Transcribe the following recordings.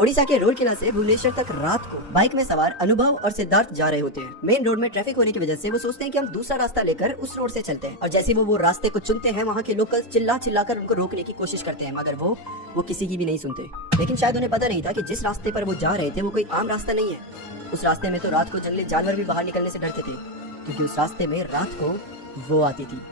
ओडिशा के रूरकेला से भुवनेश्वर तक रात को बाइक में सवार अनुभव और सिद्धार्थ जा रहे होते हैं। मेन रोड में ट्रैफिक होने की वजह से वो सोचते हैं कि हम दूसरा रास्ता लेकर उस रोड से चलते हैं, और जैसे वो रास्ते को चुनते हैं वहाँ के लोकल चिल्ला चिल्लाकर उनको रोकने की कोशिश करते हैं, मगर वो किसी की भी नहीं सुनते। लेकिन शायद उन्हें पता नहीं था कि जिस रास्ते पर वो जा रहे थे वो कोई आम रास्ता नहीं है। उस रास्ते में तो रात को जंगली जानवर भी बाहर निकलने से डरते थे, क्योंकि उस रास्ते में रात को वो आती थी।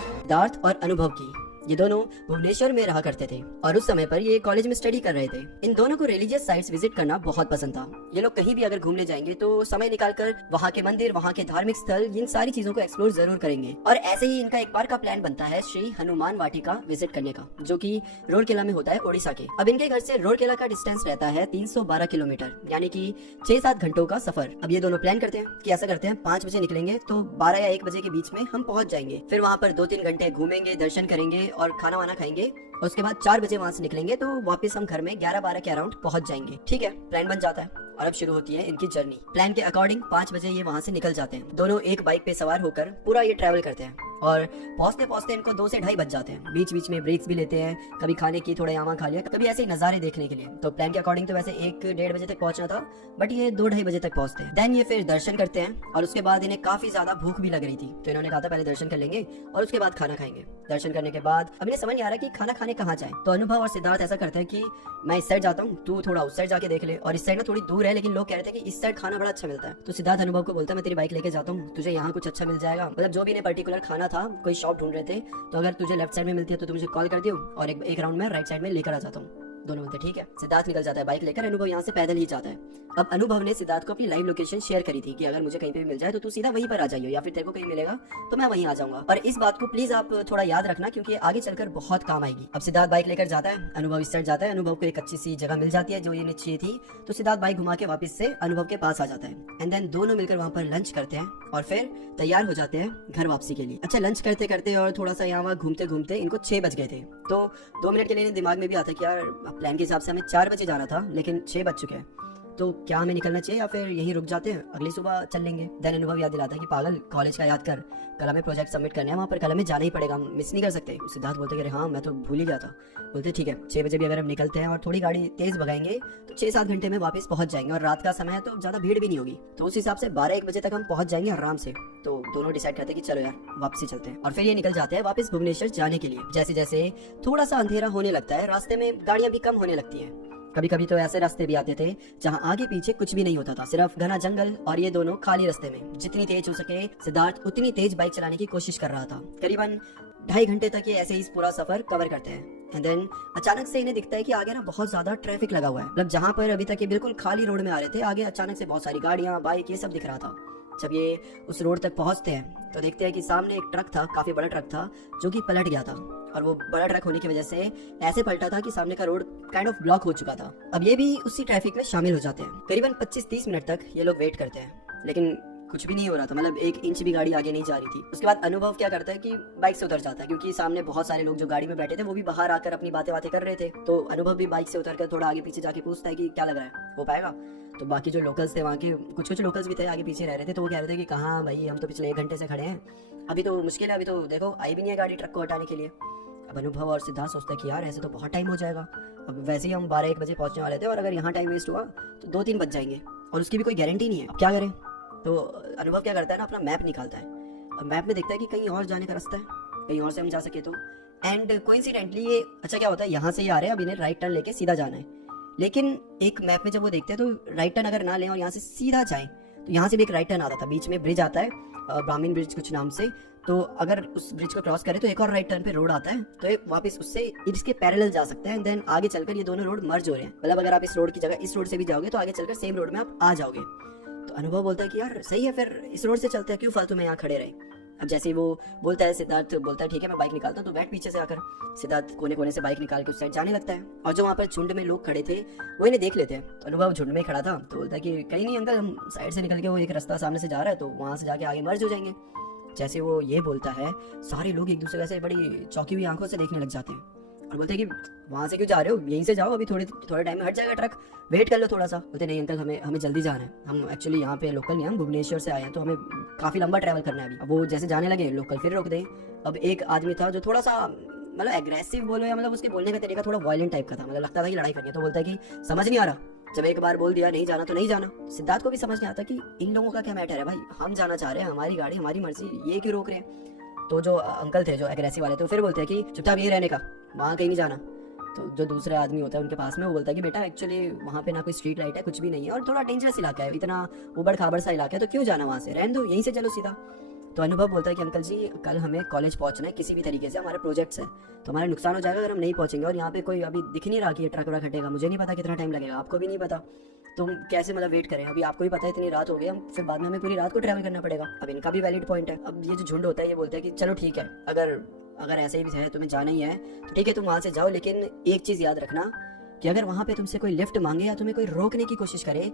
सिद्धार्थ और अनुभव की ये दोनों भुवनेश्वर में रहा करते थे, और उस समय पर ये कॉलेज में स्टडी कर रहे थे। इन दोनों को रिलीजियस साइट्स विजिट करना बहुत पसंद था। ये लोग कहीं भी अगर घूमने जाएंगे तो समय निकालकर वहाँ के मंदिर, वहाँ के धार्मिक स्थल, इन सारी चीजों को एक्सप्लोर जरूर करेंगे। और ऐसे ही इनका एक बार का प्लान बनता है श्री हनुमान वाटिका विजिट करने का, जो की रूरकेला में होता है, ओडिशा के। अब इनके घर से रूरकेला का डिस्टेंस रहता है 312 किलोमीटर, यानी कि 6-7 घंटों का सफर। अब ये दोनों प्लान करते हैं कि ऐसा करते हैं 5 बजे निकलेंगे तो 12 या 1 बजे के बीच में हम पहुंच जाएंगे। फिर वहाँ पर 2-3 घंटे घूमेंगे, दर्शन करेंगे और खाना वाना खाएंगे, और उसके बाद 4 बजे वहाँ से निकलेंगे तो वापस हम घर में 11-12 के अराउंड पहुंच जाएंगे। ठीक है, प्लान बन जाता है और अब शुरू होती है इनकी जर्नी। प्लान के अकॉर्डिंग 5 बजे ये वहाँ से निकल जाते हैं। दोनों एक बाइक पे सवार होकर पूरा ये ट्रैवल करते हैं, और पहुंचते पहुंचते इनको 2 से 2:30 बज जाते हैं। बीच बीच में ब्रेक्स भी लेते हैं, कभी खाने की थोड़ा यामा खा लिया, कभी ऐसे नज़ारे देखने के लिए। तो प्लान के अकॉर्डिंग तो वैसे 1-1:30 बजे तक पहुंचना था, बट ये 2-2:30 बजे तक पहुंचते हैं। देन ये फिर दर्शन करते हैं, और उसके बाद इन्हें काफी ज्यादा भूख भी लग रही थी, तो इन्होंने कहा था पहले दर्शन कर लेंगे और उसके बाद खाना खाएंगे। दर्शन करने के बाद अब इन्हें समझ नहीं आ रहा कि खाना खाने कहाँ जाए। तो अनुभव और सिद्धार्थ ऐसा करते हैं कि मैं इस साइड जाता हूँ, तू थोड़ा उस साइड जाके देख ले। और इस साइड ना थोड़ी दूर है, लेकिन लोग कह रहे थे कि इस साइड खाना बड़ा अच्छा मिलता है। तो सिद्धार्थ अनुभव को बोलता है मैं तेरी बाइक लेके जाता हूँ, तुझे यहाँ कुछ अच्छा मिल जाएगा। मतलब जो भी इन्हें पर्टिकुलर खाना था, कोई शॉप ढूंढ रहे थे, तो अगर तुझे लेफ्ट साइड में मिलती है तो तू मुझे कॉल कर दियो, और एक राउंड में राइट साइड में लेकर आ जाता हूँ। दोनों बोलते ठीक है। सिद्धार्थ निकल जाता है बाइक लेकर, अनुभव यहाँ से पैदल ही जाता है। अब अनुभव ने सिद्धार्थ को अपनी लाइव लोकेशन शेयर करी थी कि अगर मुझे कहीं पे भी मिल जाए तो तू सीधा वहीं पर आ जाइयो, या फिर तेरे को कहीं मिलेगा तो मैं वहीं आ जाऊंगा। और इस बात को प्लीज आप थोड़ा याद रखना, क्योंकि आगे चलकर बहुत काम आएगी। अब सिद्धार्थ बाइक लेकर जाता है, अनुभव इस साइड जाता है। अनुभव को एक अच्छी सी जगह मिल जाती है जो ये चाहिए थी, तो सिद्धार्थ बाइक घुमा के वापस से अनुभव के पास आ जाता है। एंड देन दोनों मिलकर वहाँ पर लंच करते हैं और फिर तैयार हो जाते हैं घर वापसी के लिए। अच्छा, लंच करते करते और थोड़ा सा यहाँ घूमते घूमते इनको 6 बज गए थे। तो 2 मिनट के लिए दिमाग में भी आता है कि यार प्लान के हिसाब से हमें 4 बजे जाना था, लेकिन 6 बज चुके हैं, तो क्या हमें निकलना चाहिए या फिर यहीं रुक जाते हैं, अगली सुबह चल लेंगे। देन अनुभव याद दिलाता है कि पागल, कॉलेज का याद कर, कल हमें प्रोजेक्ट सबमिट करना है, वहाँ पर कल हमें जाना ही पड़ेगा, हम मिस नहीं कर सकते। सिद्धार्थ बोलते कि हाँ मैं तो भूल ही गया था। बोलते ठीक है, 6 बजे भी अगर हम निकलते हैं और थोड़ी गाड़ी तेज भगाएंगे तो 6-7 घंटे में वापस पहुंच जाएंगे, और रात का समय है तो ज्यादा भीड़ भी नहीं होगी, तो उस हिसाब से 12-1 बजे तक हम पहुंच जाएंगे आराम से। तो दोनों डिसाइड करते हैं कि चलो यार वापसी चलते हैं, और फिर ये निकल जाते हैं वापस भुवनेश्वर जाने के लिए। जैसे जैसे थोड़ा सा अंधेरा होने लगता है, रास्ते में गाड़ियां भी कम होने लगती है। कभी कभी तो ऐसे रास्ते भी आते थे जहां आगे पीछे कुछ भी नहीं होता था, सिर्फ घना जंगल, और ये दोनों खाली रास्ते में जितनी तेज हो सके सिद्धार्थ उतनी तेज बाइक चलाने की कोशिश कर रहा था। करीबन 2.5 घंटे तक ये ऐसे ही पूरा सफर कवर करते हैं। एंड देन अचानक से इन्हें दिखता है कि आगे ना बहुत ज्यादा ट्रैफिक लगा हुआ है। मतलब जहां पर अभी तक ये बिल्कुल खाली रोड में आ रहे थे, आगे अचानक से बहुत सारी गाड़ियां, बाइक, ये सब दिख रहा था। जब ये उस रोड तक पहुंचते हैं तो देखते हैं कि सामने एक ट्रक था, काफी बड़ा ट्रक था, जो कि पलट गया था। और वो बड़ा ट्रक होने की वजह से ऐसे पलटा था कि सामने का रोड काइंड ऑफ ब्लॉक हो चुका था। अब ये भी उसी ट्रैफिक में शामिल हो जाते हैं। करीबन 25-30 मिनट तक ये लोग वेट करते हैं, लेकिन कुछ भी नहीं हो रहा था, मतलब 1 इंच भी गाड़ी आगे नहीं जा रही थी। उसके बाद अनुभव क्या करता है कि बाइक से उतर जाता है, क्योंकि सामने बहुत सारे लोग जो गाड़ी में बैठे थे वो भी बाहर आकर अपनी बातें कर रहे थे। तो अनुभव भी बाइक से उतरकर थोड़ा आगे पीछे जाके पूछता है कि क्या लग रहा है, हो पाएगा। तो बाकी जो लोकल्स थे वहाँ के, कुछ लोकल्स भी थे आगे पीछे रह रहे थे, तो वो कह रहे थे कि कहाँ भाई, हम तो पिछले 1 घंटे से खड़े हैं, अभी तो मुश्किल है, अभी तो देखो आई भी नहीं है गाड़ी ट्रक को हटाने के लिए। अब अनुभव और सिद्धार्थ सोचते हैं कि यार ऐसे तो बहुत टाइम हो जाएगा। अब वैसे ही हम 12-1 बजे पहुंचने वाले थे, और अगर यहाँ टाइम वेस्ट हुआ तो 2-3 बज जाएंगे, और उसकी भी कोई गारंटी नहीं है। अब क्या करें। तो अनुभव क्या करता है ना, अपना मैप निकालता है, और मैप में देखता है कि कहीं और जाने का रास्ता है, कहीं और से हम जा सके तो। एंड कोइंसिडेंटली ये, अच्छा क्या होता है, यहाँ से ही आ रहे हैं, अब इन्हें राइट टर्न लेके सीधा जाना है। लेकिन एक मैप में जब वो देखते हैं तो राइट टर्न अगर ना लें और यहाँ से सीधा जाएं, तो यहाँ से भी एक राइट टर्न आता था, बीच में ब्रिज आता है, ब्राह्मण ब्रिज कुछ नाम से। तो अगर उस ब्रिज को क्रॉस करें तो एक और राइट टर्न पे रोड आता है, तो एक वापस उससे इसके पैरेलल जा सकते हैं। देन आगे चलकर ये दोनों रोड मर्ज हो रहे हैं, मतलब अगर आप इस रोड की जगह इस रोड से भी जाओगे तो आगे चलकर सेम रोड में आप आ जाओगे। तो अनुभव बोलता है कि यार सही है, फिर इस रोड से चलते हैं, क्यों फालतू में यहाँ खड़े रहे। अब जैसे ही वो बोलता है, सिद्धार्थ बोलता है ठीक है मैं बाइक निकालता हूँ, तो बैठ पीछे से आकर सिद्धार्थ कोने कोने से बाइक निकाल के उस साइड जाने लगता है। और जो वहाँ पर झुंड में लोग खड़े थे वो इन्हें देख लेते हैं। तो अनुभव झुंड में खड़ा था, तो बोलता है कि कहीं नहीं अंकल, हम साइड से निकल के, वो एक रास्ता सामने से जा रहा है, तो वहाँ से जाके आगे मर्ज हो जाएंगे। जैसे वो ये बोलता है, सारे लोग एक दूसरे से बड़ी चौंकी हुई आंखों से देखने लग जाते हैं, और बोलते हैं कि वहाँ से क्यों जा रहे हो, यहीं से जाओ, अभी थोड़े टाइम में हट जाएगा ट्रक, वेट कर लो थोड़ा सा। बोलते नहीं अंकल, हमें जल्दी जाना है, हम एक्चुअली यहाँ पे लोकल नहीं, हम भुवनेश्वर से आए हैं, तो हमें काफ़ी लंबा ट्रैवल करना है अभी। अब वो जैसे जाने लगे, लोकल फिर रोक दें। अब एक आदमी था जो थोड़ा सा मतलब एग्रेसिव बोलो या मतलब उसके बोलने का तरीका थोड़ा वायलेंट टाइप का था, मतलब लगता था कि लड़ाई करनी है। तो बोलता है कि समझ नहीं आ रहा, जब एक बार बोल दिया नहीं जाना तो नहीं जाना। सिद्धार्थ को भी समझ नहीं आता कि इन लोगों का क्या मैटर है भाई, हम जाना चाह रहे हैं, हमारी गाड़ी हमारी मर्जी, ये क्यों रोक रहे हैं। तो जो अंकल थे जो एग्रेसिव वाले थे, वो फिर बोलते हैं कि चुपचाप यहीं रहने का, वहाँ कहीं नहीं जाना। तो जो दूसरे आदमी होता है उनके पास में, वो बोलता है कि बेटा एक्चुअली वहाँ पे ना कोई स्ट्रीट लाइट है, कुछ भी नहीं है, और थोड़ा डेंजरस इलाका है, इतना उबड़ खाबड़ सा इलाका है, तो क्यों जाना वहाँ से, रहने दो, यहीं से चलो सीधा। तो अनुभव बोलता है कि अंकल जी कल हमें कॉलेज पहुंचना है किसी भी तरीके से, हमारे प्रोजेक्ट्स है, तो हमारा नुकसान हो जाएगा अगर हम नहीं पहुंचेंगे। और यहाँ पे कोई अभी दिख नहीं रहा कि ट्रक व्रक हटेगा, मुझे नहीं पता कितना टाइम लगेगा, आपको भी नहीं पता, तो हम कैसे मतलब वेट करें। अभी आपको भी पता है इतनी रात हो गई, हम फिर बाद में हमें पूरी रात को ट्रैवल करना पड़ेगा। अब इनका भी वैलिड पॉइंट है। अब ये जो झुंड होता है ये बोलता है कि चलो ठीक है, अगर ऐसे ही है तुम्हें जाना ही है तो ठीक है तुम वहाँ से जाओ, लेकिन एक चीज़ याद रखना कि अगर वहाँ पे तुमसे कोई लिफ्ट मांगे या तुम्हें कोई रोकने की कोशिश करे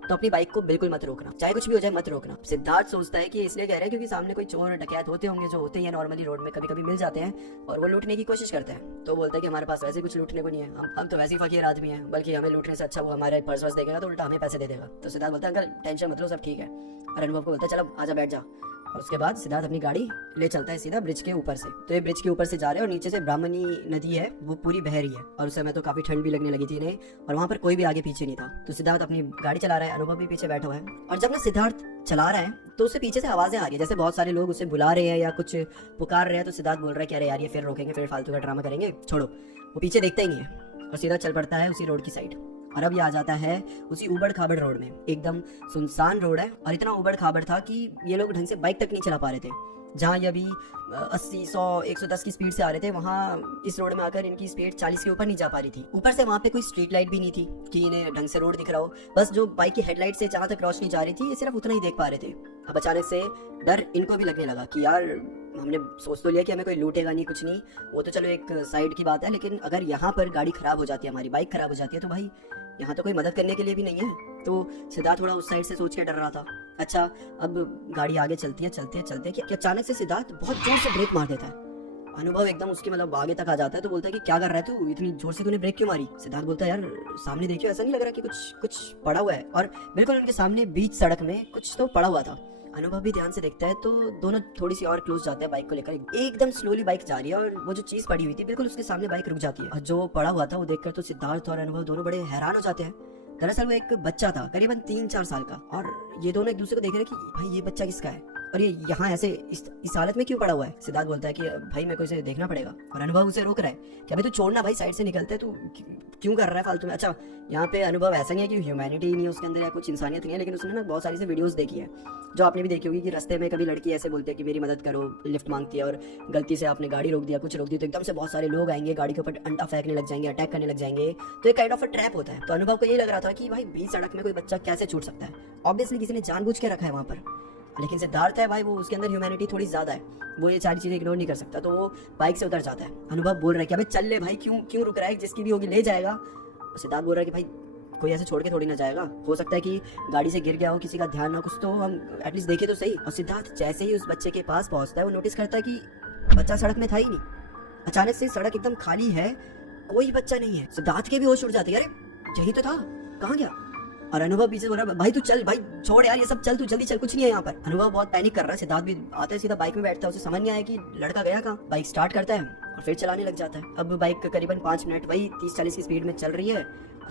तो अपनी बाइक को बिल्कुल मत रोकना, चाहे कुछ भी हो जाए मत रोकना। सिद्धार्थ सोचता है कि इसलिए कह रहे हैं क्योंकि सामने कोई चोर डकैत होते होंगे, जो होते हैं नॉर्मली रोड में कभी कभी मिल जाते हैं और वो लूटने की कोशिश करते हैं। तो बोलता है कि हमारे पास वैसे कुछ लूटने को नहीं है, हम तो वैसे ही फकीर आदमी हैं, बल्कि हमें लूटने से अच्छा वो हमारे पर्स वर्स देखेगा तो उल्टा हमें पैसे दे देगा। तो सिद्धार्थ बोलता है अंकल टेंशन मत लो, सब ठीक है। और अनुभव को बोलता है चलो आजा बैठ जा। और उसके बाद सिद्धार्थ अपनी गाड़ी ले चलता है सीधा ब्रिज के ऊपर से। तो ये ब्रिज के ऊपर से जा रहे हैं और नीचे से ब्राह्मणी नदी है वो पूरी बह रही है, और उस समय तो काफी ठंड भी लगने लगी थी इन्हें, और वहाँ पर कोई भी आगे पीछे नहीं था। तो सिद्धार्थ अपनी गाड़ी चला रहा है, अनुभव भी पीछे बैठा हुआ है। और जब ना सिद्धार्थ चला रहा है तो उससे पीछे से आवाजें आ रही है, जैसे बहुत सारे लोग उसे बुला रहे हैं या कुछ पुकार रहे हैं। तो सिद्धार्थ बोल रहा है कि अरे यार ये फिर रोकेंगे, फिर फालतू का ड्रामा करेंगे, छोड़ो। वो पीछे देखता ही नहीं है और सीधा चल पड़ता है उसी रोड की साइड। और अब ये आ जाता है उसी उबड़ खाबड़ रोड में, एकदम सुनसान रोड है और इतना उबड़ खाबड़ था कि ये लोग ढंग से बाइक तक नहीं चला पा रहे थे। जहाँ ये अभी 80, 100, 110 की स्पीड से आ रहे थे, वहाँ इस रोड में आकर इनकी स्पीड 40 के ऊपर नहीं जा पा रही थी। ऊपर से वहाँ पे कोई स्ट्रीट लाइट भी नहीं थी कि इन्हें ढंग से रोड दिख रहा हो, बस जो बाइक की हेडलाइट से जहाँ तक रोशनी जा रही थी ये सिर्फ उतना ही देख पा रहे थे। अब अचानक से डर इनको भी लगने लगा कि यार हमने सोच तो लिया कि हमें कोई लूटेगा नहीं, कुछ नहीं, वो तो चलो एक साइड की बात है, लेकिन अगर यहाँ पर गाड़ी खराब हो जाती है, हमारी बाइक खराब हो जाती है, तो भाई यहाँ तो कोई मदद करने के लिए भी नहीं है। तो सिद्धार्थ थोड़ा उस साइड से सोच के डर रहा था। अच्छा, अब गाड़ी आगे चलती है कि अचानक से सिद्धार्थ बहुत जोर से ब्रेक मार देता है। अनुभव एकदम उसके मतलब आगे तक आ जाता है। तो बोलता है कि क्या कर रहा है तू, इतनी जोर से तूने ब्रेक क्यों मारी। सिद्धार्थ बोलता है यार सामने देखियो, ऐसा नहीं लग रहा कि कुछ पड़ा हुआ है। और बिल्कुल उनके सामने बीच सड़क में कुछ तो पड़ा हुआ था। अनुभव भी ध्यान से देखता है तो दोनों थोड़ी सी और क्लोज जाते हैं बाइक को लेकर। एकदम स्लोली बाइक जा रही है और वो जो चीज पड़ी हुई थी बिल्कुल उसके सामने बाइक रुक जाती है। और जो पड़ा हुआ था वो देखकर तो सिद्धार्थ और अनुभव दोनों बड़े हैरान हो जाते हैं। दरअसल वो एक बच्चा था करीबन 3-4 साल का, और ये दोनों एक दूसरे को देख रहे हैं कि भाई ये बच्चा किसका है और ये यहाँ ऐसे इस हालत में क्यों पड़ा हुआ है। सिद्धार्थ बोलता है कि भाई मेरे को इसे देखना पड़ेगा, और अनुभव उसे रोक रहा है कि अभी तू छोड़ना भाई, साइड से निकलते है, तू क्यों कर रहा है फालतू में। अच्छा, यहाँ पे अनुभव ऐसा नहीं है कि ह्यूमैनिटी नहीं है उसके अंदर या कुछ इंसानियत नहीं है, लेकिन उसने ना बहुत सारी से वीडियोस देखी है, जो आपने भी देखी होगी कि रास्ते में कभी लड़की ऐसे बोलती है कि मेरी मदद करो, लिफ्ट मांगती है, और गलती से आपने गाड़ी रोक दिया, कुछ रोक दी, तो एकदम से बहुत सारे लोग आएंगे, गाड़ी के ऊपर अंडा फेंकने लग जाएंगे, अटैक करने लग जाएंगे। तो एक काइंड ऑफ अ ट्रैप होता है। तो अनुभव को ये लग रहा था कि भाई बीच सड़क में कोई बच्चा कैसे छूट सकता है, ऑब्वियसली किसी ने जानबूझ के रखा है वहाँ पर। लेकिन सिद्धार्थ है भाई, वो उसके अंदर ह्यूमैनिटी थोड़ी ज्यादा है, वो ये सारी चीजें इग्नोर नहीं कर सकता, तो वो बाइक से उतर जाता है। अनुभव बोल रहा है कि अबे चल ले भाई, क्यों रुक रहा है, जिसकी भी होगी ले जाएगा। सिद्धार्थ बोल रहा है कि भाई कोई ऐसे छोड़ के थोड़ी ना जाएगा, हो सकता है कि गाड़ी से गिर गया हो, किसी का ध्यान ना, कुछ तो हम एटलीस्ट देखे तो सही। और सिद्धार्थ जैसे ही उस बच्चे के पास पहुंचता है वो नोटिस करता है कि बच्चा सड़क में था ही नहीं। अचानक से सड़क एकदम खाली है, कोई बच्चा नहीं है। सिद्धार्थ के भी होश उड़ जाती है, अरे यही तो था, कहाँ गया। और अनुभव पीछे बोल रहा है भाई तू चल, भाई छोड़ यार ये सब, चल तू जल्दी चल, कुछ नहीं है यहाँ पर। अनुभव बहुत पैनिक कर रहा है। सिद्धार्थ भी आता है, सीधा बाइक में बैठता है, उसे समझ नहीं आया कि लड़का गया कहाँ। बाइक स्टार्ट करता है और फिर चलाने लग जाता है। अब बाइक करीबन 5 मिनट वही 30-40 की स्पीड में चल रही है।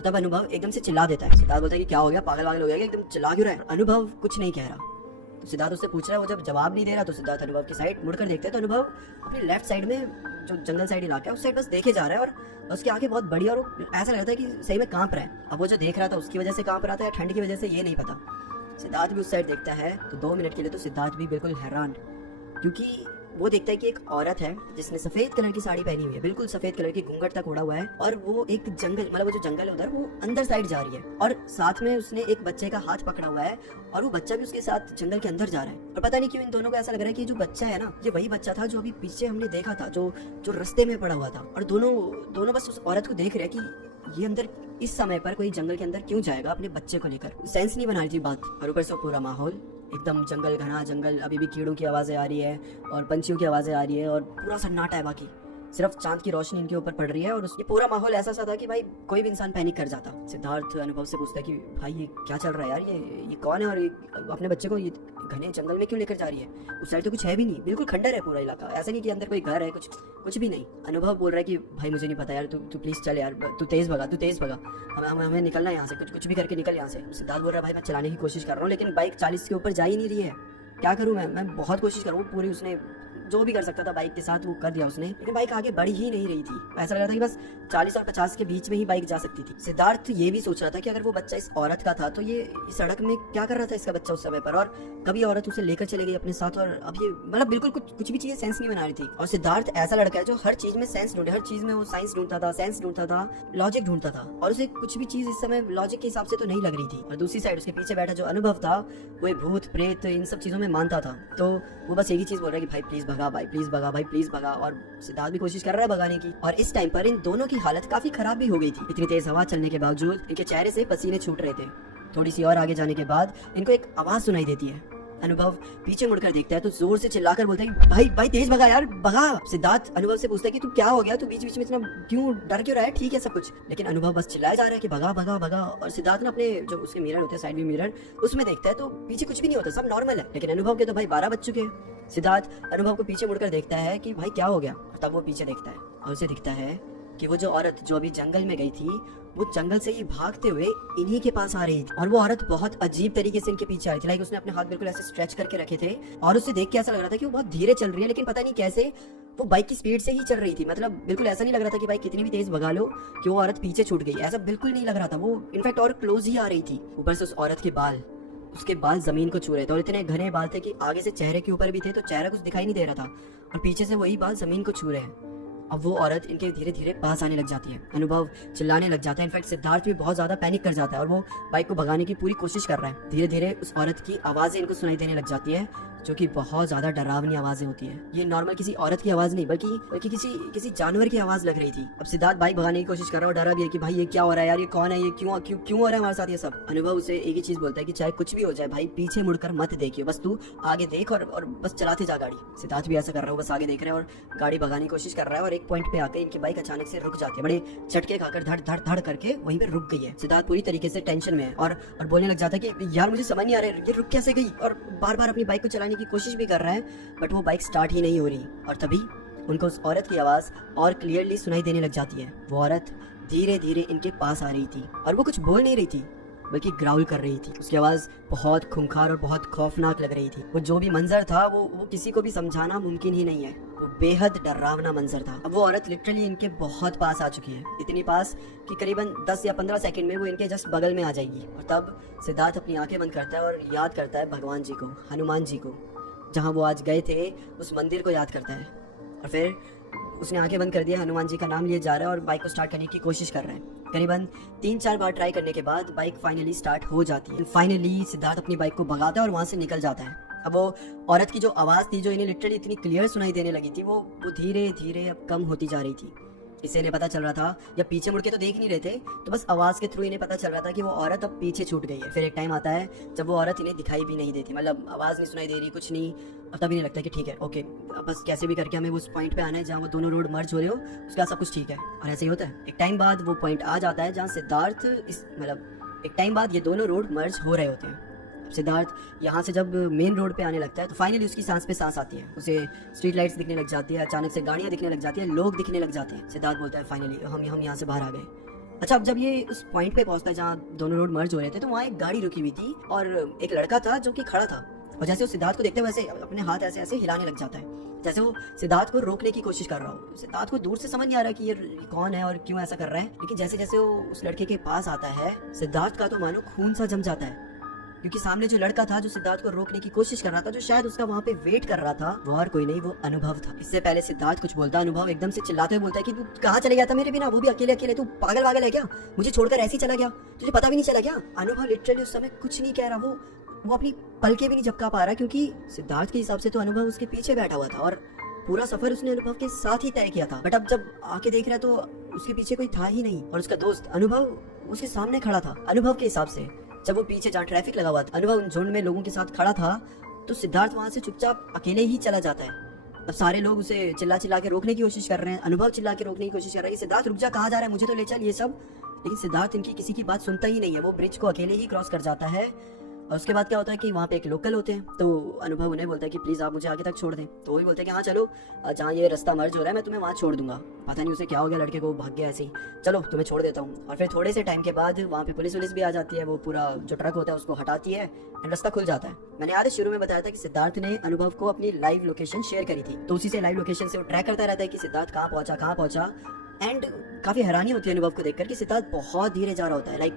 तब अनुभव एकदम से चिल्ला देता है। सिद्धार्थ बोलता है कि क्या हो गया, पागल हो गया, एकदम चिल्ला क्यों रहा है। अनुभव कुछ नहीं कह रहा। तो सिद्धार्थ उससे पूछ रहा है, वो जब जवाब नहीं दे रहा तो सिद्धार्थ अनुभव की साइड मुड़कर देखते हैं तो अनुभव अपनी लेफ्ट साइड में जो जंगल साइड इलाका है उस साइड बस देखे जा रहा है, और उसकी आंखें बहुत बड़ी, और ऐसा लगता है कि सही में कांप रहा है। अब वो जो देख रहा था उसकी वजह से कांप रहा था या ठंड की वजह से, ये नहीं पता। सिद्धार्थ भी उस साइड देखता है तो 2 मिनट के लिए तो सिद्धार्थ भी बिल्कुल हैरान, क्योंकि वो देखता है कि एक औरत है जिसने सफेद कलर की साड़ी पहनी हुई है, बिल्कुल सफेद कलर की, घूंघट तक ओढ़ा हुआ है, और वो एक जंगल, मतलब वो जो जंगल है उधर, वो अंदर साइड जा रही है, और साथ में उसने एक बच्चे का हाथ पकड़ा हुआ है, और वो बच्चा भी उसके साथ जंगल के अंदर जा रहा है। और पता नहीं क्यों इन दोनों को ऐसा लग रहा है कि जो बच्चा है ना, ये वही बच्चा था जो अभी पीछे हमने देखा था, जो रास्ते में पड़ा हुआ था। और दोनों बस उस औरत को देख रहे हैं कि ये अंदर इस समय पर कोई जंगल के अंदर क्यों जाएगा अपने बच्चे को लेकर। सेंस नहीं बना रही थी बात। और ऊपर से पूरा माहौल एकदम जंगल, घना जंगल, अभी भी कीड़ों की आवाज़ें आ रही है और पंछियों की आवाज़ें आ रही है और पूरा सन्नाटा है बाकी। सिर्फ चांद की रोशनी इनके ऊपर पड़ रही है और ये पूरा माहौल ऐसा सा था कि भाई कोई भी इंसान पैनिक कर जाता। सिद्धार्थ अनुभव से पूछता है कि भाई ये क्या चल रहा है यार, ये कौन है और ये अपने बच्चे को ये घने जंगल में क्यों लेकर जा रही है? उस साइड तो कुछ है भी नहीं, बिल्कुल खंडर है पूरा इलाका, ऐसा नहीं कि अंदर कोई घर है, कुछ भी नहीं। अनुभव बोल रहा है कि भाई मुझे नहीं पता यार, तू प्लीज चल यार, तू तेज भगा, हमें निकलना है यहाँ से, कुछ भी करके निकल यहाँ से। सिद्धार्थ बोल रहा है भाई मैं चलाने की कोशिश कर रहा हूँ लेकिन बाइक 40 के ऊपर जा ही नहीं रही है, क्या करूँ मैं बहुत कोशिश करूँ पूरी, उसने जो भी कर सकता था बाइक के साथ वो कर दिया उसने, लेकिन बाइक आगे बढ़ ही नहीं रही थी। ऐसा लग रहा था कि बस 40 और 50 के बीच में ही बाइक जा सकती थी। सिद्धार्थ ये भी सोच रहा था कि अगर वो बच्चा इस औरत का था तो ये इस सड़क में क्या कर रहा था इसका बच्चा उस समय पर, और कभी औरत उसे लेकर चले गई अपने साथ, और अब ये मतलब बिल्कुल कुछ भी चीजें सेंस नहीं बना रही थी। और सिद्धार्थ ऐसा लड़का है जो हर चीज में सेंस ढूंढे, हर चीज में वो साइंस ढूंढता था, सेंस ढूंढता था, लॉजिक ढूंढता था, और उसे कुछ भी चीज इस समय लॉजिक के हिसाब से तो नहीं लग रही थी। और दूसरी साइड उसके पीछे बैठा जो अनुभव था वो भूत प्रेत इन सब चीजों में मानता था, तो वो बस एक ही चीज बोल रहा है कि भाई प्लीज भगा, भाई प्लीज भगा, भाई प्लीज भगा। और सिद्धार्थ भी कोशिश कर रहा है भगाने की। और इस टाइम पर इन दोनों की हालत काफी खराब भी हो गई थी। इतनी तेज हवा चलने के बावजूद इनके चेहरे से पसीने छूट रहे थे। थोड़ी सी और आगे जाने के बाद इनको एक आवाज सुनाई देती है। अनुभव पीछे मुड़कर देखता है तो जोर से चिल्लाकर बोलता है भाई तेज भगा यार, भगा। सिद्धार्थ अनुभव से पूछता है कि तू क्या हो गया, तू बीच बीच में इतना क्यों डर क्यों रहा है? ठीक है सब कुछ, लेकिन अनुभव बस चिल्लाया जा रहा है कि भगा भगा भगा। और सिद्धार्थ ना अपने जो उसके मिरर होते हैं, साइड में मिरर, उसमें देखता है तो पीछे कुछ भी नहीं होता, सब नॉर्मल है। लेकिन अनुभव के तो भाई 12 बज चुके हैं। सिद्धार्थ अनुभव को पीछे मुड़कर देखता है कि भाई क्या हो गया, तब वो पीछे देखता है और उसे दिखता है कि वो जो औरत जो अभी जंगल में गई थी वो जंगल से ही भागते हुए इन्हीं के पास आ रही थी। और वो औरत बहुत अजीब तरीके से इनके पीछे आ रही थी, लाइक उसने अपने हाथ बिल्कुल ऐसे स्ट्रेच करके रखे थे और उसे देख के ऐसा लग रहा था कि वो बहुत धीरे चल रही है, लेकिन पता नहीं कैसे वो बाइक की स्पीड से ही चल रही थी। मतलब बिल्कुल ऐसा नहीं लग रहा था कि बाइक कितनी भी तेज भगा लो कि वो औरत पीछे छूट गई, ऐसा बिल्कुल नहीं लग रहा था। वो इनफैक्ट और क्लोज ही आ रही थी। ऊपर से उस औरत के बाल, उसके बाल जमीन को छू रहे थे और इतने घने बाल थे कि आगे से चेहरे के ऊपर भी थे तो चेहरा कुछ दिखाई नहीं दे रहा था, और पीछे से वही बाल जमीन को छू रहे हैं। अब वो औरत इनके धीरे धीरे पास आने लग जाती है। अनुभव चिल्लाने लग जाता है, इनफैक्ट सिद्धार्थ भी बहुत ज्यादा पैनिक कर जाता है और वो बाइक को भगाने की पूरी कोशिश कर रहा है। धीरे धीरे उस औरत की आवाजें इनको सुनाई देने लग जाती है, जो कि बहुत ज्यादा डरावनी आवाजें होती है। ये नॉर्मल किसी औरत की आवाज नहीं बल्कि किसी जानवर की आवाज लग रही थी। अब सिद्धार्थ बाइक भगाने की कोशिश कर रहा है और डरा भी है कि भाई ये क्या हो रहा है यार, ये कौन है, ये क्यों हो रहा है हमारे साथ ये सब। अनुभव उसे एक ही चीज बोलता है कि चाहे कुछ भी हो जाए भाई पीछे मुड़कर मत देखिए, बस तू आगे देख और बस चलाते जा गाड़ी। सिद्धार्थ भी ऐसा कर रहा है, बस आगे देख रहा है और गाड़ी भगाने की कोशिश कर रहा है। और एक पॉइंट पे आकर इनकी बाइक अचानक से रुक जाती है, बड़े झटके खाकर धड़ धड़ धड़ करके वहीं पे रुक गई है। सिद्धार्थ पूरी तरीके से टेंशन में है और बोलने लग जाता है कि यार मुझे समझ नहीं आ रहा है ये रुक कैसे गई, और बार बार अपनी बाइक को चलाने की कोशिश भी कर रहा है बट वो बाइक स्टार्ट ही नहीं हो रही। और तभी उनको उस औरत की आवाज और क्लियरली सुनाई देने लग जाती है। वो औरत धीरे धीरे इनके पास आ रही थी और वो कुछ बोल नहीं रही थी बल्कि ग्राउल कर रही थी। उसकी आवाज बहुत खूंखार और बहुत खौफनाक लग रही थी। वो जो भी मंजर था वो किसी को भी समझाना मुमकिन ही नहीं है, वो बेहद डरावना मंजर था। अब वो औरत लिटरली इनके बहुत पास आ चुकी है, इतनी पास कि करीबन 10 या 15 सेकंड में वो इनके जस्ट बगल में आ जाएगी। और तब सिद्धार्थ अपनी आंखें बंद करता है और याद करता है भगवान जी को, हनुमान जी को, जहाँ वो आज गए थे उस मंदिर को याद करता है। और फिर उसने आंखें बंद कर दिया, हनुमान जी का नाम लिए जा रहा है और बाइक को स्टार्ट करने की कोशिश कर रहा है। करीबन 3-4 बार ट्राई करने के बाद बाइक फाइनली स्टार्ट हो जाती है। फाइनली सिद्धार्थ अपनी बाइक को भगाता है और वहां से निकल जाता है। अब वो औरत की जो आवाज थी जो इन्हें लिटरली इतनी क्लियर सुनाई देने लगी थी वो धीरे धीरे अब कम होती जा रही थी। इससे इन्हें पता चल रहा था, या पीछे मुड़ के तो देख नहीं रहे थे, तो बस आवाज के थ्रू इन्हें पता चल रहा था कि वो औरत अब पीछे छूट गई है। फिर एक टाइम आता है जब वो औरत इन्हें दिखाई भी नहीं देती, मतलब आवाज नहीं सुनाई दे रही, कुछ नहीं। और तभी नहीं लगता कि ठीक है ओके, बस कैसे भी करके हमें उस पॉइंट पे आना है जहाँ वो दोनों रोड मर्ज हो रहे हो, उसके बाद सब कुछ ठीक है। और ऐसे ही होता है। एक टाइम बाद वो पॉइंट आ जाता है जहाँ सिद्धार्थ एक टाइम बाद ये दोनों रोड मर्ज हो रहे होते हैं। सिद्धार्थ यहाँ से जब मेन रोड पे आने लगता है तो फाइनली उसकी सांस पे सांस आती है। उसे स्ट्रीट लाइट्स दिखने लग जाती है, अचानक से गाड़ियाँ दिखने लग जाती है, लोग दिखने लग जाते हैं। सिद्धार्थ बोलता है फाइनली हम यहाँ से बाहर आ गए। अच्छा, अब जब ये उस पॉइंट पे पहुंचता है जहाँ दोनों रोड मर्ज हो रहे थे तो वहाँ एक गाड़ी रुकी हुई थी और एक लड़का था जो कि खड़ा था, और जैसे वो सिद्धार्थ को देखते वैसे अपने हाथ ऐसे ऐसे हिलाने लग जाता है, जैसे वो सिद्धार्थ को रोकने की कोशिश कर रहा हो। सिद्धार्थ को दूर से समझ नहीं आ रहा कि ये कौन है और क्यों ऐसा कर रहा है, लेकिन जैसे जैसे वो उस लड़के के पास आता है सिद्धार्थ का तो मानो खून सा जम जाता है, क्योंकि सामने जो लड़का था जो सिद्धार्थ को रोकने की कोशिश कर रहा था, जो शायद उसका वहाँ पे वेट कर रहा था, वो और कोई नहीं वो अनुभव था। इससे पहले सिद्धार्थ कुछ बोलता, अनुभव एकदम से चिल्लाते हुए बोलता है कि तू कहाँ चले गया था मेरे बिना, वो भी अकेले अकेले, तू पागल वागल है क्या, मुझे छोड़कर ऐसे ही चला गया, तुझे पता भी नहीं चला क्या। अनुभव लिटरली उस समय कुछ नहीं कह रहा, वो अपनी पलके भी नहीं झपका पा रहा, क्योंकि सिद्धार्थ के हिसाब से तो अनुभव उसके पीछे बैठा हुआ था और पूरा सफर उसने अनुभव के साथ ही तय किया था। बट अब जब आके देख रहा है तो उसके पीछे कोई था ही नहीं और उसका दोस्त अनुभव उसके सामने खड़ा था। अनुभव के हिसाब से जब वो पीछे जहाँ ट्रैफिक लगा हुआ था, अनुभव उन झुंड में लोगों के साथ खड़ा था, तो सिद्धार्थ वहां से चुपचाप अकेले ही चला जाता है। अब सारे लोग उसे चिल्ला चिल्ला के रोकने की कोशिश कर रहे हैं, अनुभव चिल्ला के रोकने की कोशिश कर रहा है, सिद्धार्थ रुक जा, कहाँ जा रहा है, मुझे तो ले चल, ये सब। लेकिन सिद्धार्थ इनकी किसी की बात सुनता ही नहीं है, वो ब्रिज को अकेले ही क्रॉस कर जाता है। और उसके बाद क्या होता है कि वहाँ पे एक लोकल होते हैं, तो अनुभव उन्हें बोलता है कि प्लीज़ आप मुझे आगे तक छोड़ दें। तो वही बोलते हैं कि हाँ चलो, जहाँ ये रास्ता मर्ज हो रहा है मैं तुम्हें वहाँ छोड़ दूंगा। पता नहीं उसे क्या हो गया, लड़के को भाग गया ऐसे ही, चलो तुम्हें छोड़ देता हूँ। और फिर थोड़े से टाइम के बाद वहाँ पे पुलिस भी आ जाती है, वो पूरा जो ट्रक होता है उसको हटाती है एंड रास्ता खुल जाता है। मैंने याद शुरू में बताया था कि सिद्धार्थ ने अनुभव को अपनी लाइव लोकेशन शेयर करी थी, तो उसी से लाइव लोकेशन से वो ट्रैक करता रहता है कि सिद्धार्थ कहाँ पहुंचा। एंड काफी हैरानी होती है अनुभव को देखकर कि सिद्धार्थ बहुत धीरे जा रहा होता है।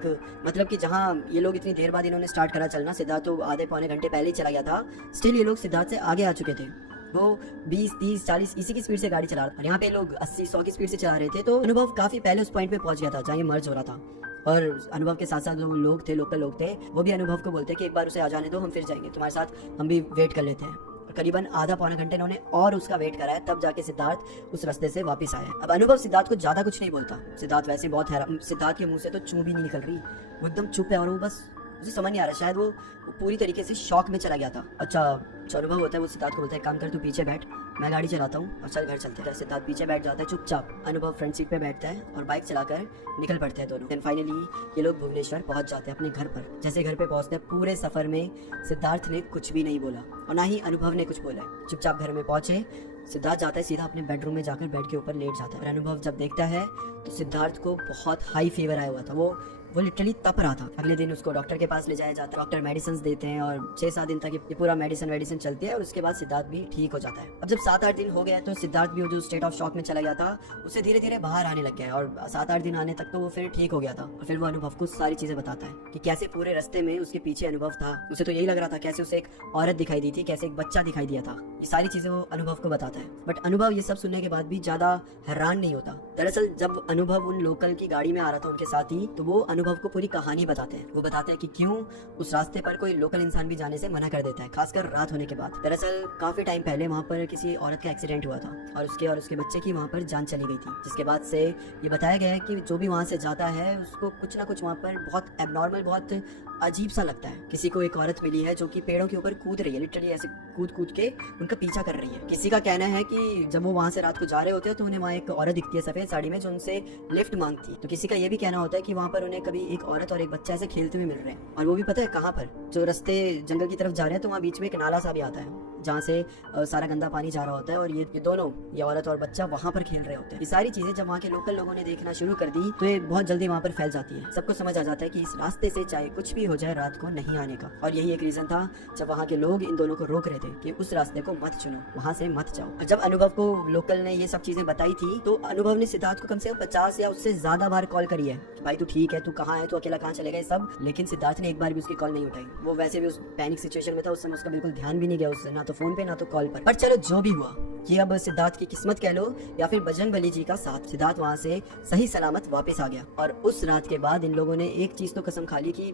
मतलब कि जहाँ ये लोग इतनी देर बाद इन्होंने स्टार्ट करा चलना, सिद्धार्थ तो आधे पौने घंटे पहले ही चला गया था, स्टिल ये लोग सिद्धार्थ से आगे आ चुके थे। वो 20, 30, 40 इसी की स्पीड से गाड़ी चला रहा था, यहाँ पे लोग 80, 100 की स्पीड से चला रहे थे। तो अनुभव काफी पहले उस पॉइंट पे पहुंच गया था जहाँ ये मर्ज हो रहा था। और अनुभव के साथ साथ जो लोग थे, लोकल लोग थे, वो भी अनुभव को बोलते कि एक बार उसे आ जाने दो, हम फिर जाएंगे तुम्हारे साथ, हम भी वेट कर लेते हैं। करीबन आधा पौना घंटे इन्होंने और उसका वेट करा है, तब जाके सिद्धार्थ उस रास्ते से वापस आया। अब अनुभव सिद्धार्थ को ज्यादा कुछ नहीं बोलता, सिद्धार्थ वैसे बहुत हैरान, सिद्धार्थ के मुंह से तो चू भी नहीं निकल रही, वो एकदम चुप है और वो बस उसे समझ नहीं आ रहा, शायद वो पूरी तरीके से शॉक में चला गया था। अच्छा जो अनुभव होता है वो सिद्धार्थ को बोलता है काम कर, तू पीछे बैठ, मैं गाड़ी चलाता हूँ और चल घर चलते हैं। सिद्धार्थ पीछे बैठ जाता है चुपचाप, अनुभव फ्रंट सीट पे बैठता है और बाइक चलाकर निकल पड़ते हैं दोनों। फाइनली ये लोग भुवनेश्वर पहुंच जाते हैं अपने घर पर। जैसे घर पे पहुंचते हैं, पूरे सफर में सिद्धार्थ ने कुछ भी नहीं बोला और ना ही अनुभव ने कुछ बोला, चुपचाप घर में पहुंचे। सिद्धार्थ जाता है सीधा अपने बेडरूम में जाकर बेड के ऊपर लेट जाता है और अनुभव जब देखता है तो सिद्धार्थ को बहुत हाई फीवर आया हुआ था, वो लिटरली तप रहा था। अगले दिन उसको डॉक्टर के पास ले जाया जाता है, डॉक्टर मेडिसिन देते हैं और 6-7 दिन तक ये पूरा मेडिसिन चलती है और उसके बाद सिद्धार्थ भी ठीक हो जाता है। अब जब 7-8 दिन हो गए तो सिद्धार्थ भी जो स्टेट ऑफ शॉक में चला गया था उससे धीरे धीरे बाहर आने लग गया है और 7-8 दिन आने तक तो वो फिर ठीक हो गया था। और फिर वो अनुभव को सारी चीजें बताता है कि कैसे पूरे रास्ते में उसके पीछे अनुभव था, उसे तो यही लग रहा था, कैसे उसे एक औरत दिखाई दी थी, कैसे एक बच्चा दिखाई दिया था, ये सारी चीजें वो अनुभव को बताता है। बट अनुभव ये सब सुनने के बाद भी ज्यादा हैरान नहीं होता। दरअसल जब अनुभव उन लोकल की गाड़ी में आ रहा था उनके साथ ही, तो वो अनुभव को पूरी कहानी बताते हैं। वो बताते हैं कि क्यों उस रास्ते पर कोई लोकल इंसान भी जाने से मना कर देता है, खासकर रात होने के बाद। दरअसल काफी टाइम पहले वहाँ पर किसी औरत का एक्सीडेंट हुआ था और उसके बच्चे की वहाँ पर जान चली गई थी, जिसके बाद से ये बताया गया है कि जो भी वहाँ से जाता है उसको कुछ ना कुछ वहाँ पर बहुत एबनॉर्मल, बहुत अजीब सा लगता है। किसी को एक औरत मिली है जो कि पेड़ों के ऊपर कूद रही है, लिटरली ऐसे कूद के उनका पीछा कर रही है। किसी का कहना है कि जब वो वहाँ से रात को जा रहे होते हैं तो उन्हें वहाँ एक औरत दिखती है सफेद साड़ी में जो उनसे लिफ्ट मांगती है। तो किसी का ये भी कहना होता है कि वहाँ पर उन्हें कभी एक औरत और एक बच्चा ऐसे खेलते हुए मिल रहे हैं, और वो भी पता है कहाँ पर, जो रास्ते जंगल की तरफ जा रहे हैं तो वहाँ बीच में एक नाला सा भी आता है जहाँ से सारा गंदा पानी जा रहा होता है और ये दोनों, ये औरत और बच्चा वहाँ पर खेल रहे होते हैं। ये सारी चीजें जब वहाँ के लोकल लोगों ने देखना शुरू कर दी तो ये बहुत जल्दी वहाँ पर फैल जाती है। सबको समझ आ जाता है कि इस रास्ते से चाहे कुछ भी हो जाए रात को नहीं आने का, और यही एक रीजन था जब वहाँ के लोग इन दोनों को रोक रहे थे कि उस रास्ते को मत चुनो, वहाँ से मत जाओ। और जब अनुभव को लोकल ने ये सब चीजें बताई थी तो अनुभव ने सिद्धार्थ को कम से कम 50 या उससे ज्यादा बार कॉल करी है कि भाई तू ठीक है, तू कहाँ है, तू अकेला कहाँ चलेगा, ये सब। लेकिन सिद्धार्थ ने एक बार भी उसकी कॉल नहीं उठाई। वो वैसे भी उस पैनिक सिचुएशन में था, उस समय उसका बिल्कुल ध्यान भी नहीं गया उससे, ना तो फोन पे ना तो कॉल पर चलो जो भी हुआ, ये अब सिद्धार्थ की किस्मत कह लो या फिर बजरंगबली जी का साथ, सिद्धार्थ वहाँ से सही सलामत वापस आ गया। और उस रात के बाद इन लोगों ने एक चीज तो कसम खा ली कि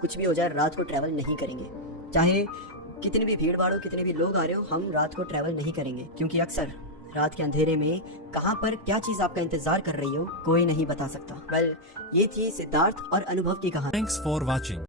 कुछ भी हो जाए रात को ट्रैवल नहीं करेंगे, चाहे कितनी भी भीड़ भाड़ हो, कितने भी लोग आ रहे हो, हम रात को ट्रैवल नहीं करेंगे, क्योंकि अक्सर रात के अंधेरे में कहां पर क्या चीज आपका इंतजार कर रही हो कोई नहीं बता सकता। वेल, ये थी सिद्धार्थ और अनुभव की कहानी। Thanks for watching.